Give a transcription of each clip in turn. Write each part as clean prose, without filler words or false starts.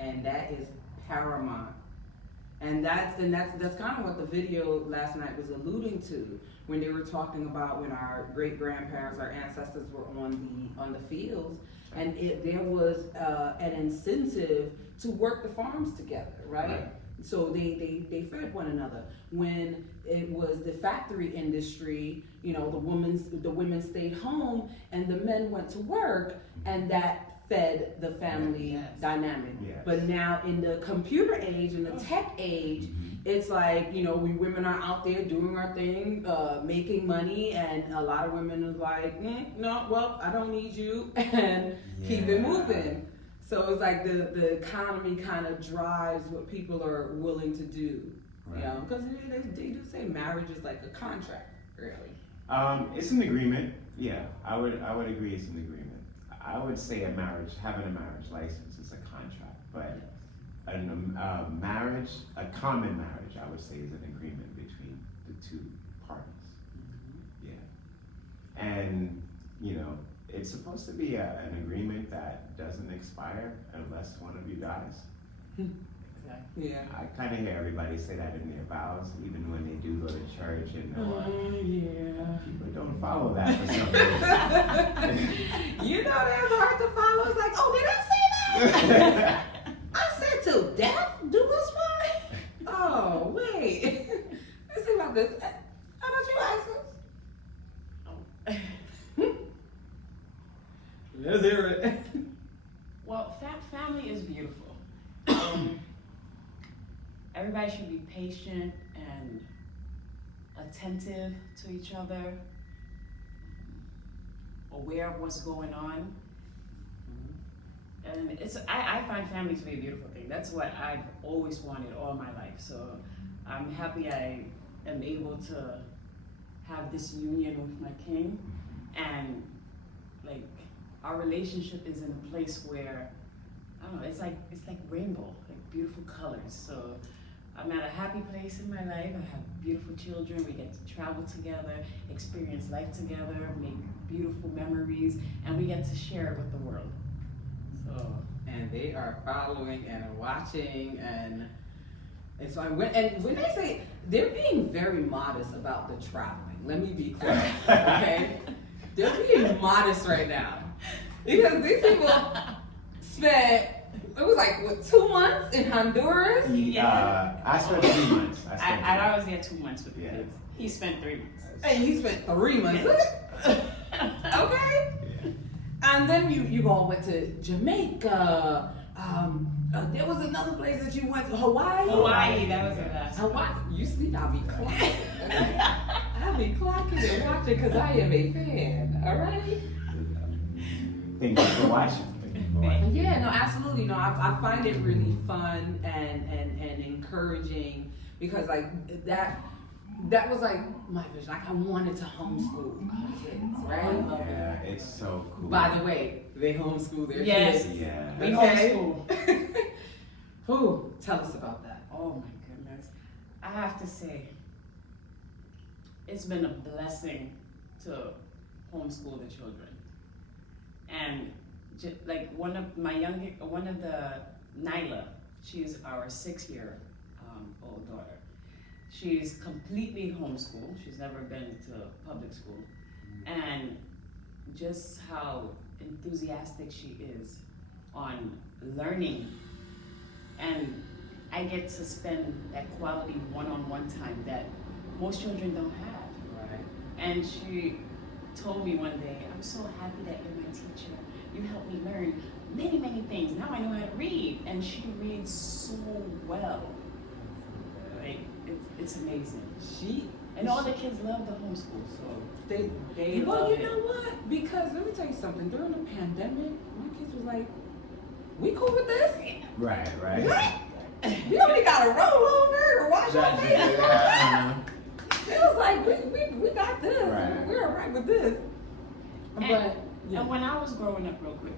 and that is paramount. And that's kind of what the video last night was alluding to when they were talking about when our great grandparents, our ancestors were on the fields, and there was an incentive to work the farms together, right? So they fed one another. When it was the factory industry, you know, the women stayed home and the men went to work, and that fed the family dynamic. Yes. But now in the computer age, in the tech age, it's like, you know, we women are out there doing our thing, making money, and a lot of women is like, no, well, I don't need you, and keep it moving. So it's like the economy kind of drives what people are willing to do, you know, because they do say marriage is like a contract, really. It's an agreement. Yeah, I would agree it's an agreement. I would say having a marriage license is a contract, but a common marriage, I would say, is an agreement between the two parties. Yeah, and you know, it's supposed to be an agreement that doesn't expire unless one of you dies. Yeah. I kind of hear everybody say that in their vows, even when they do go to church, and people don't follow that for some reason. You know, that's hard to follow. It's like, oh, did I say that? I said till death do us part. Oh, wait. Let's see about this. How about you, Axel? Let's hear it. Well, family is beautiful. Everybody should be patient and attentive to each other, aware of what's going on. And I find family to be a beautiful thing. That's what I've always wanted all my life. So I'm happy I am able to have this union with my king. And like, our relationship is in a place where, I don't know, it's like rainbow, like beautiful colors. So I'm at a happy place in my life. I have beautiful children. We get to travel together, experience life together, make beautiful memories, and we get to share it with the world. So, and they are following and watching, and so when they say they're being very modest about the traveling, let me be clear, okay? They're being modest right now because these people spent. It was like, what, 2 months in Honduras? I spent 3 months. I was there 2 months with the kids. He spent 3 months. And you spent 3 months. Okay. Yeah. And then you all went to Jamaica. There was another place that you went to, Hawaii. Hawaii, that was the last. Hawaii. You see, I'll be clocking. I'll be clocking and watching because I am a fan. All right. Thank you for watching. Yeah, no, absolutely. No, I find it really fun and encouraging because like that was like my vision. Like I wanted to homeschool my kids, right? Yeah, it's so cool. By the way, they homeschool their kids. Yeah. We homeschool. Who? Tell us about that. Oh my goodness. I have to say, it's been a blessing to homeschool the children. And like one of the Nyla, she's our 6-year-old daughter. She's completely homeschooled. She's never been to public school. And just how enthusiastic she is on learning. And I get to spend that quality one-on-one time that most children don't have. Right. And she told me one day, I'm so happy that you're my teacher. You helped me learn many, many things. Now I know how to read. And she reads so well. Like, it's amazing. And all the kids love the homeschool, so they love it. You know what? Because let me tell you something. During the pandemic, my kids was like, we cool with this? Right. What? We only got to roll over or wash our face. It was like, we got this. Right. We're all right with this. And when I was growing up, real quick,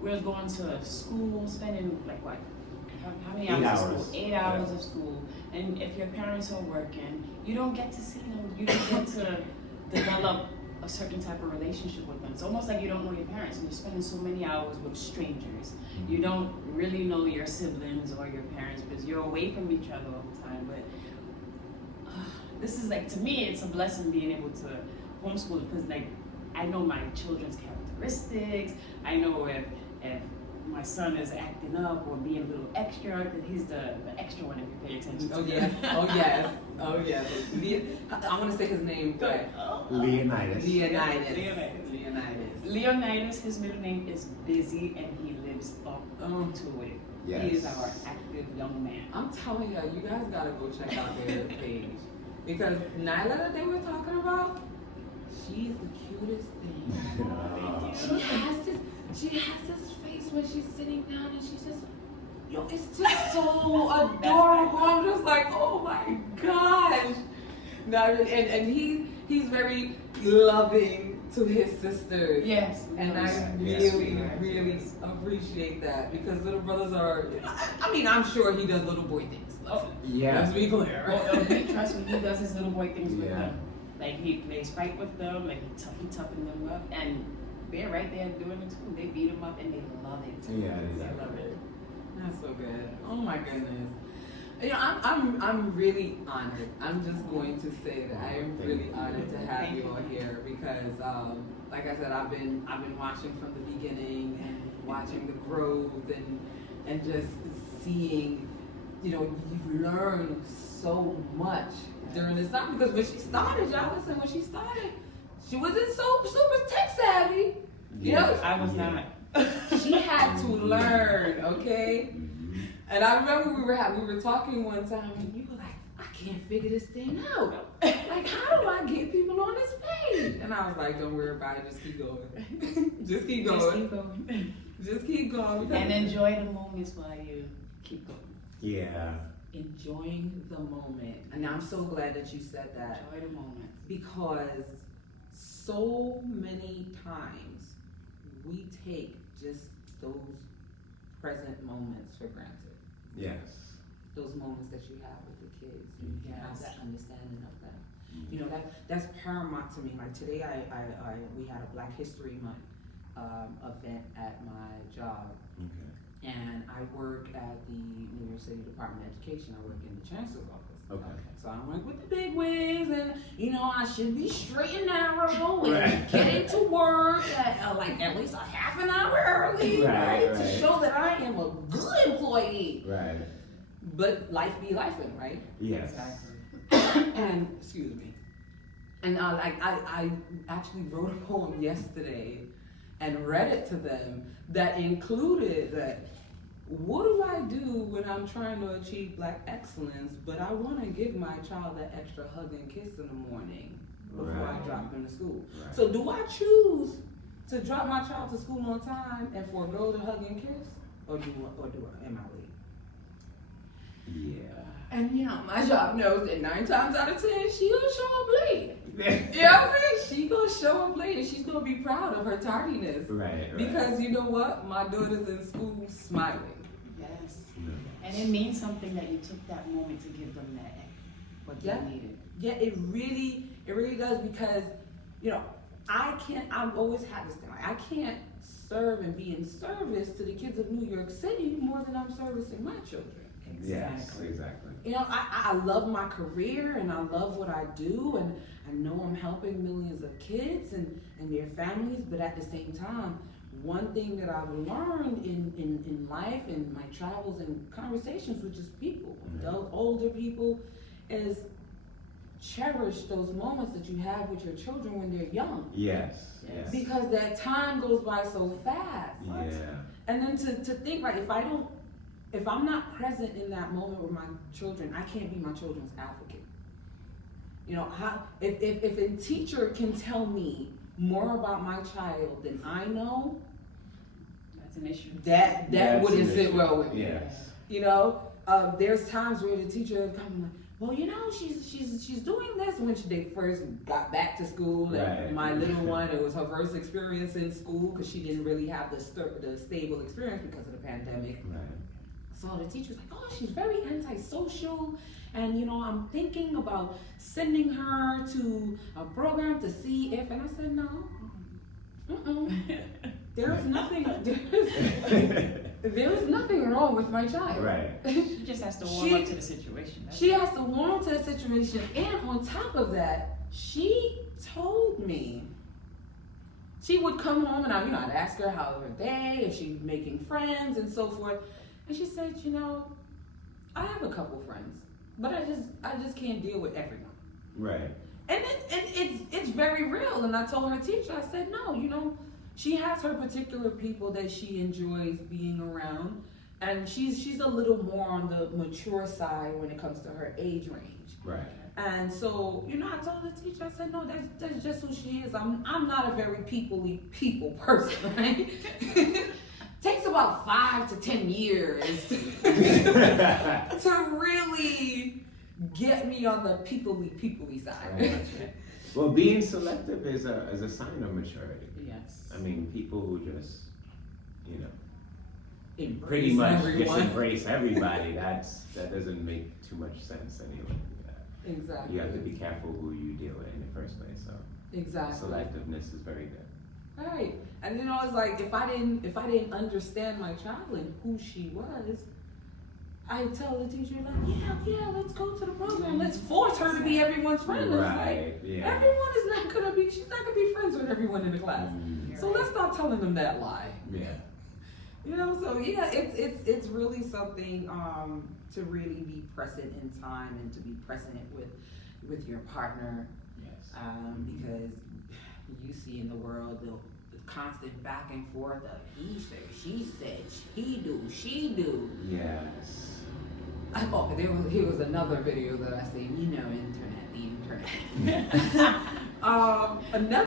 we was going to school, spending like what? How many hours of school? 8 hours of school. And if your parents are working, you don't get to see them. You don't get to develop a certain type of relationship with them. It's almost like you don't know your parents and you're spending so many hours with strangers. You don't really know your siblings or your parents because you're away from each other all the time. But this is like, to me, it's a blessing being able to homeschool because like I know my children's characteristics. I know if my son is acting up or being a little extra, that he's the extra one if you pay attention. Oh yes, oh yes, oh yes. I want to say his name, but Leonidas. Leonidas, his middle name is Busy, and he lives up to it. Yes. He is our active young man. I'm telling you guys gotta go check out their page because Nyla that they were talking about, she's the cutest thing. She has this face when she's sitting down and she's just, it's just so adorable. I'm just like, oh my gosh. No, and he's very loving to his sisters. Yes. And I really appreciate that because little brothers are, I mean, I'm sure he does little boy things. Let's be clear. Trust me, he does his little boy things with them. Like he plays fight with them, like he toughen them up, and they're right there doing it too. They beat him up and they love it. Yeah, they love it. That's so good. Oh my goodness. I'm really honored. I'm just going to say that I am really honored to have you all here because, like I said, I've been watching from the beginning and watching the growth and just seeing, you've learned so much during this time because when she started, y'all listen, when she started, she wasn't so super tech savvy. I was not. She had to learn, okay? And I remember we were talking one time and you were like, I can't figure this thing out. Like, how do I get people on this page? And I was like, don't worry about it, just keep going. Just keep going. Just keep going. And enjoy the moments while you keep going. Yeah. Enjoying the moment. And I'm so glad that you said that. Enjoy the moment. Because so many times we take just those present moments for granted. Yes. Those moments that you have with the kids, you have that understanding of them. That's paramount to me. Like today, we had a Black History Month event at my job, and I work at the New York City Department of Education. I work in the Chancellor's office. Okay. So I work with the big wigs, and I should be straight and narrow and getting to work at least a half an hour early, right? To show that I am a good employee. Right. But life be lifing, right? Yes. Exactly. And excuse me. And I actually wrote a poem yesterday and read it to them that included that. What do I do when I'm trying to achieve Black excellence, but I want to give my child that extra hug and kiss in the morning before I drop them to school? Right. So do I choose to drop my child to school on time and forego the hug and kiss, or am I late? Yeah. And my job knows that 9 times out of 10 she gonna show up late. You know what I'm saying? She gonna show up late and she's gonna be proud of her tardiness. Right. Because you know what? My daughter's in school smiling. Yes. And it means something that you took that moment to give them what they needed. Yeah, it really does because, I've always had this thing. Like, I can't serve and be in service to the kids of New York City more than I'm servicing my children. Yes, exactly. I love my career and I love what I do and I know I'm helping millions of kids and their families, but at the same time, one thing that I've learned in life and my travels and conversations with just people, adult, older people, is cherish those moments that you have with your children when they're young. Yes. Because that time goes by so fast. Yeah. And then to think, like, if I'm not present in that moment with my children, I can't be my children's advocate. If a teacher can tell me more about my child than I know, that's an issue. That wouldn't sit well with me. Yes. There's times where the teacher would come like, well, she's doing this. When they first got back to school, and my little one, it was her first experience in school because she didn't really have the stable experience because of the pandemic. Right. So the teacher's like, oh, she's very antisocial. And, you know, I'm thinking about sending her to a program to see if, and I said, no. There's nothing, there's nothing wrong with my child. Right. She just has to warm up to the situation. She has to warm up to the situation, and on top of that, she told me she would come home and I'd ask her how her day, if she's making friends and so forth, and she said, you know, I have a couple friends, but I just can't deal with everyone. Right. And it's very real. And I told her teacher, I said, no, you know, she has her particular people that she enjoys being around, and she's a little more on the mature side when it comes to her age range. Right. And so, you know, I told the teacher, I said, no, that's just who she is. I'm not a very people person, right? Takes about 5 to 10 years to really get me on the peoply side. Right. Well, being selective is a sign of maturity. Yes. I mean, people who just, you know, Embrace pretty much everyone. just embrace everybody. That doesn't make too much sense anyway. Exactly. You have to be careful who you deal with in the first place. So Exactly. selectiveness is very good. Right. And you know, it's like if I didn't understand my child and who she was, I tell the teacher like, yeah, let's go to the program. Let's force her to be everyone's friend. And it's like, Right. Yeah. everyone is not gonna be. She's not gonna be friends with everyone in the class. Mm, So let's stop telling them that lie. yeah. You know. So yeah, it's really something to really be present in time and to be present with your partner. Yes. Because you see in the world the constant back and forth of he said, she said, he do, she do. Yes. Oh, here was another video that I seen. You know, the internet. Another